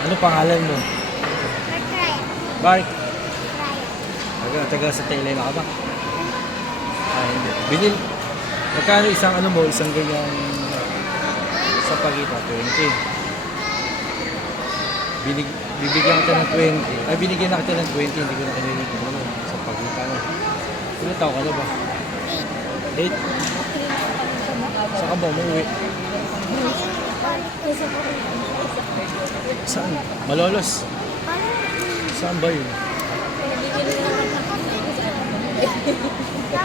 Ano pangalan mo? Ryan. Mark. Ryan. Taga sa Taylor na ka ba? Ah, hindi. Binil. Magkano isang ano mo, isang ganyan sa pagita? 20. Bibigyan kita ng 20. Ay, binigyan na kita ng 20. Hindi ko na kinilig mo sa pagita mo. Ilan taon ka na ba? 8. Saan ka ba umuwi? Saan? Malolos? Saan ba yun?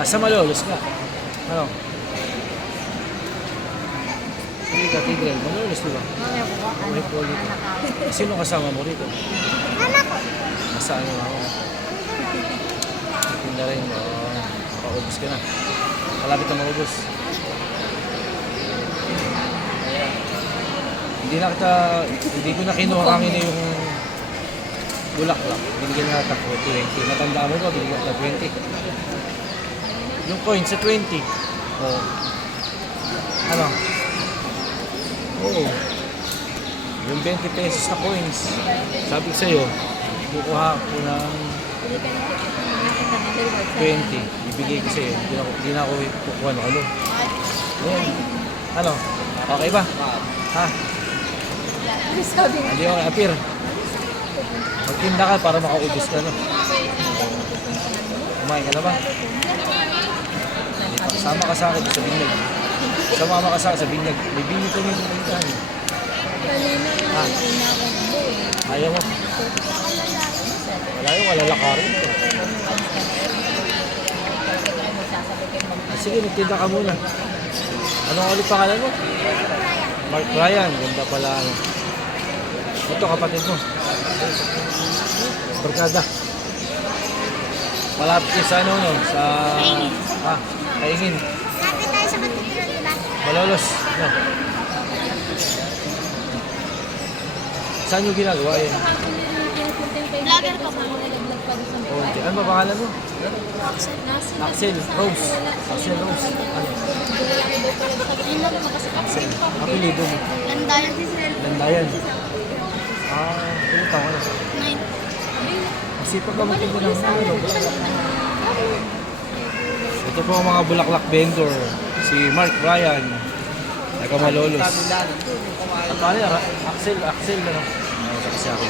Sa Malolos ka? Ano? Hindi ka, Tigre. Malolos, di ba? May poli ka. Sino kasama mo rito? Anak ko. Nasaan yung ako? Tinda rin. Makaubos ka na. Malapit na maubos. Hindi ko na kinuha kami yung bulaklak. Binigyan na natin 20. Matanda mo ba? Binigyan na 20. Yung coin sa 20. Oh. Ano? Oo. Yung 20 pesos na coins. Sabi ko sa'yo, kukuha ko ng 20. Ibigay ko sa'yo. Hindi na ako kukuha ng ano. Ayan. Ano? Okay ba? Ha? Hindi ako appear. Magtinda ka para makaubos ka, no? Kumain ka na ba? Sama ka sa akin sa binyag. Sumama ka sa akin sa binyag. May binyag kami yung pinagdahan. Ha? Ayaw mo? Wala yung walalakarin. Sige, nagtinda ka muna. Anong ulit pangalan mo? Mark Ryan. Ganda pala. Ito, kapatid mo. Barkada. Malapit yung sa ano, no? Sa... Kaingin. Lapit tayo sa katitira, diba? Malolos. No? Saan yung ginagawa yun? Vlogger ko po. Okay. Ano ba pangalan mo? Axel Rose. Axel Rose. Ano? Axel. Apelido mo? Landayan. Landayan. Ilan taon ka na? 9. Kasi pag magtinda ng ano, ito po ang mga bulaklak vendor. Si Mark Ryan. Taga Malolos. At paano yan? Axel, ano? Kasi ako.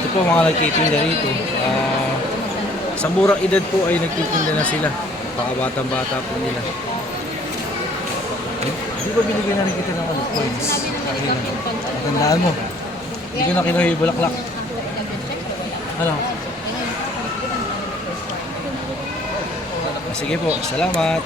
Ito po mga nagtitinda rito. Sa murang edad po ay nagtitinda na sila. Baka-batang-bata po nila. Hindi ba binigyan na rin kita ng coins? Tandaan mo. Hindi ko na kinuha yung bulaklak. Ano? Sige po, salamat.